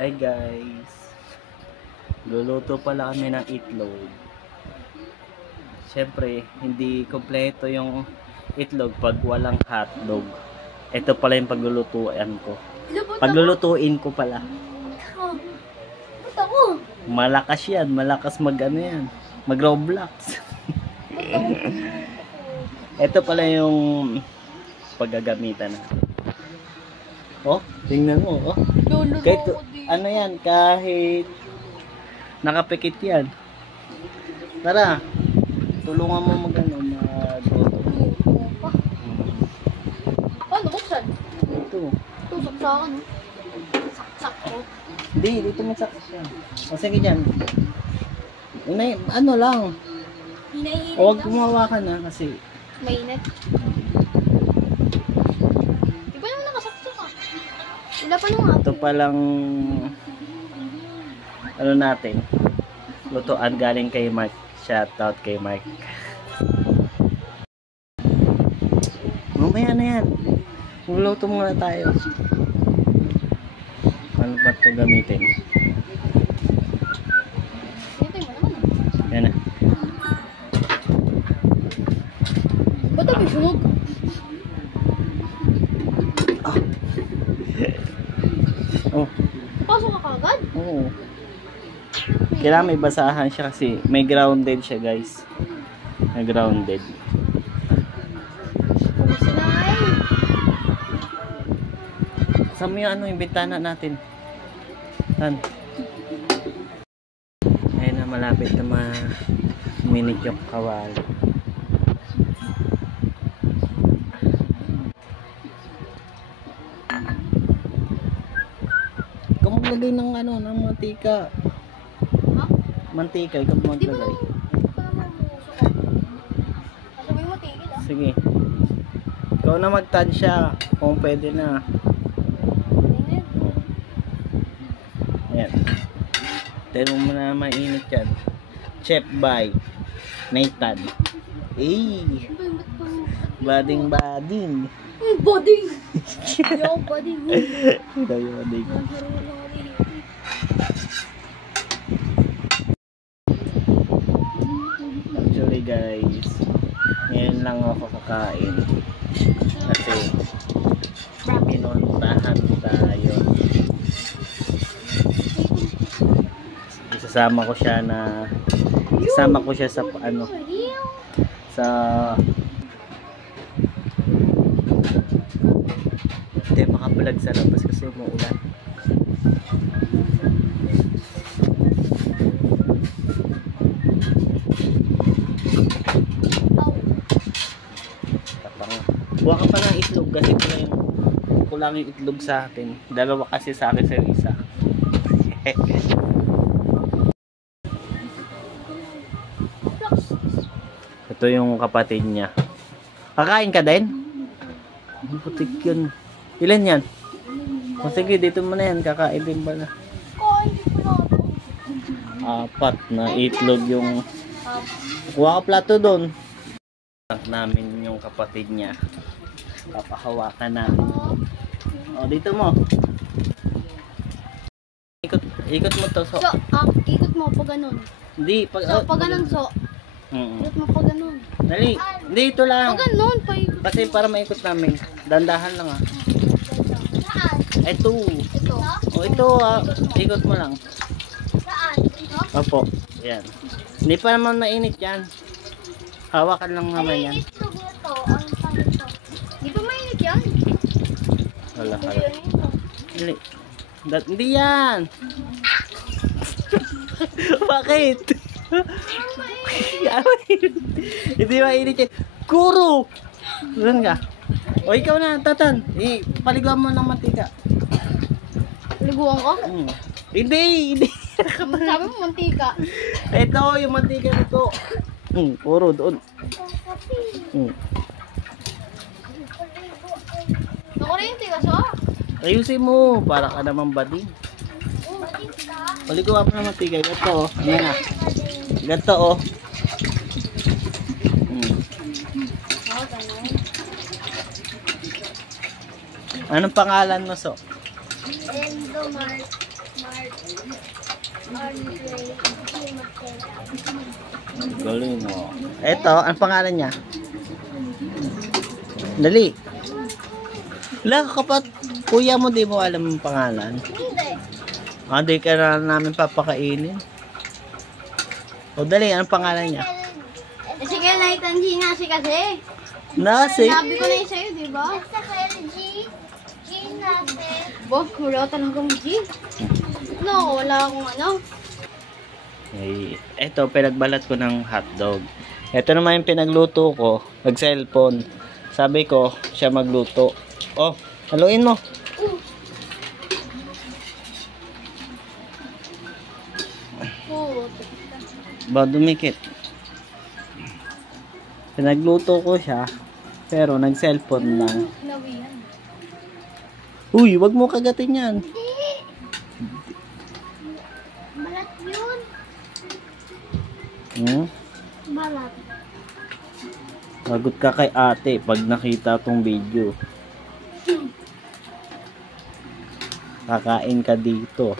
Hi guys, luluto pala kami ng itlog. Siyempre, hindi kompleto yung itlog pag walang hotdog. Ito pala yung paglulutuan ko. Paglulutuin ko pala. Malakas yan, malakas mag Roblox. Ito pala yung paggagamitan na. Oh, tingnan mo, oh. Kahit, ano yan, kahit nakapikit yan. Tara, tulungan mo magluto. Paano buksan? Ito. Ito, saksakan. Saksak ko. Hindi, dito mo saksak yan. O sige dyan. Ano lang. Hinahinay Huwag lang. gumawa ka na kasi. Mainit. Di ba naman nakasaksak ka? Wala pa nung Ito palang ano natin. Lutuan galing kay Mark. Shoutout kay Mark. Mamaya na yan. Magluto muna tayo. Ano ba ito gamitin? Ito mo naman. Yan na. Ba't ito may sunog? Oh, Pasok ka kagad? oo. Kailangan may basahan siya kasi may grounded siya, guys. May grounded. Sinay! Saan mo yung ano, yung bintana natin? Saan? Ayun na, malapit na minute yung kawali. Ikaw maglagay ng ano, ng mantika. Ha? Mantika, ikaw Di ba maglagay. naman suka? Sasabihin mo tigil ah. Sige. Ikaw na magtansya kung pwede na. Mainit. Ayan. Tero mo na mainit yan. Chef by Nathan. Eh, bading. Boding! Yo, boding! Bading. Actually guys, ngayon lang ako kakain. Kasi pinuntahan tayo. Isasama ko siya sa ano, sa hindi makapalag sa labas kasi umuulan. Tapang buha ka pa ng itlog kasi kulang yung itlog sa akin. Dalawa kasi sa akin sa isa. Ito yung kapatid niya. Kakain ka din? Putik yun. Ilan yan? O sige, dito mo na yan. Kakain din pala. Apat na itlog yung... Kuha ka plato doon. Namin yung kapatid niya. Papahawakan namin. O, dito mo. Ikot mo to. So, ikot mo pa ganun. Hindi. So, pa ganun, so. Ikot mo pa ganun. Dali. Hindi, ito lang. Pa ganun, pa ikot. Kasi para maikot namin. Dandahan lang ah. Ito. Ito. O ito ah. Ikot mo lang. Saan? Ito? Opo. Yan. Hindi pa naman mainit yan. Hawakan lang naman yan. Ay, itlog na to. Ang pangit to. Di ba mainit yan? Wala ka. Hindi yan ito. Hindi. Hindi yan. Bakit? Hindi mainit yan. Kuro! Doon ka. O ikaw na, Tatan. Paliguan mo ng mantika. Liguan ko? Hindi. Sabi mo mantika. Ito, yung mantika nito. Puro doon. Nakuryente ka so? Ayusin mo, para ka naman bading. Paliguan mo ng mantika. Ito, yan na. Ganito, oh. Anong pangalan mo, So? Endomar. Galing mo. Eto, ang pangalan niya? Dali. Wala kapat. Kuya mo di mo alam ang pangalan. Hindi. Di ka na namin papakainin. O dali, anong pangalan niya? Sige, naitan G nga kasi. Nasi. Sabi ko na yun sa'yo, di ba? Sa G natin. Bo, wala talagang G. No, wala akong ano. Okay. Eto, pinagbalat ko ng hotdog. Ito naman yung pinagluto ko. Nag-cellphone. Sabi ko, siya magluto. Oh, haluin mo. Ba, dumikit. Pinagluto ko siya. Pero nag-cellphone lang. Nawiyan. Uy, wag mo kagatin yan. Hindi. Balat yun. Balat. Lagot ka kay ate pag nakita tong video. Kakain ka dito.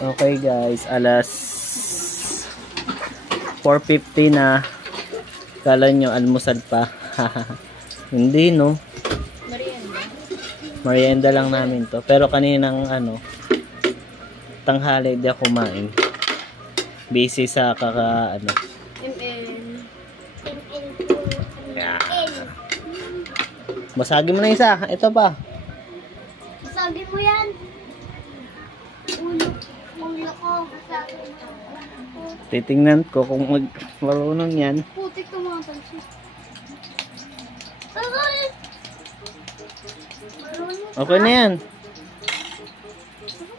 Okay guys, alas 4:50 na. Kala nyo almusal pa. Hindi no. Merienda lang namin to. Pero kaninang tanghali di ako kumain. Busy sa Yeah. Basagin mo na isa. Ito pa. Basagin mo yan. Ulo ko. Basagin mo. Titingnan ko kung marunong yan. Putik ka mga tansi. Okay na yan.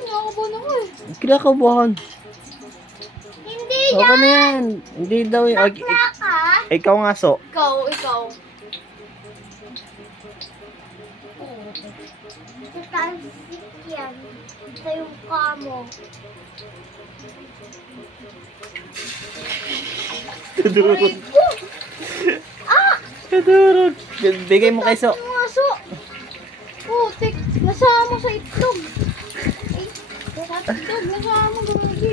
Nakakabuhan ako eh. Kinakabahan. Hindi Okay na yan. Hindi daw yun. bakla ka. Ikaw nga so. Ikaw. Tatalsik yan. Sa yung kamo. Kadurog. Kadurog. Bigay mo kay so. Ang aso. Putik. Nasama sa itlog. Nasama gumagi.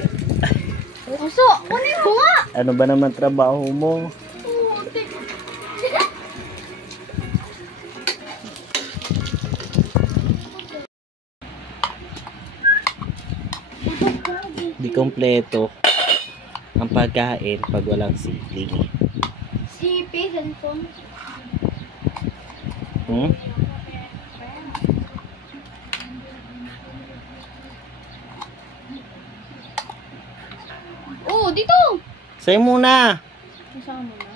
Aso, kunin mo nga. Ano ba naman trabaho mo? Putik. Di kompleto ang pagkain pag walang sibling. Sipi, cellphone. Oh, dito. Sa'yo muna. Kasama mo na.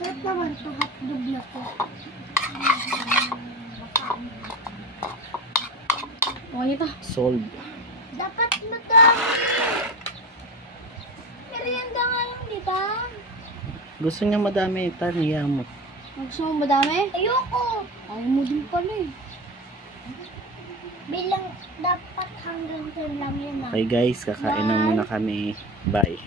Sarap naman ito, hotdog na to. Okay ito. Solve. Dapat madami. Merienda nga lang, di ba? Gusto niya madami. Taniya mo. Gusto mo madami? Ayoko. Ayaw mo din pala eh. Bilang dapat hanggang 10 lang yun ah. Okay guys, kakain na muna kami. Bye.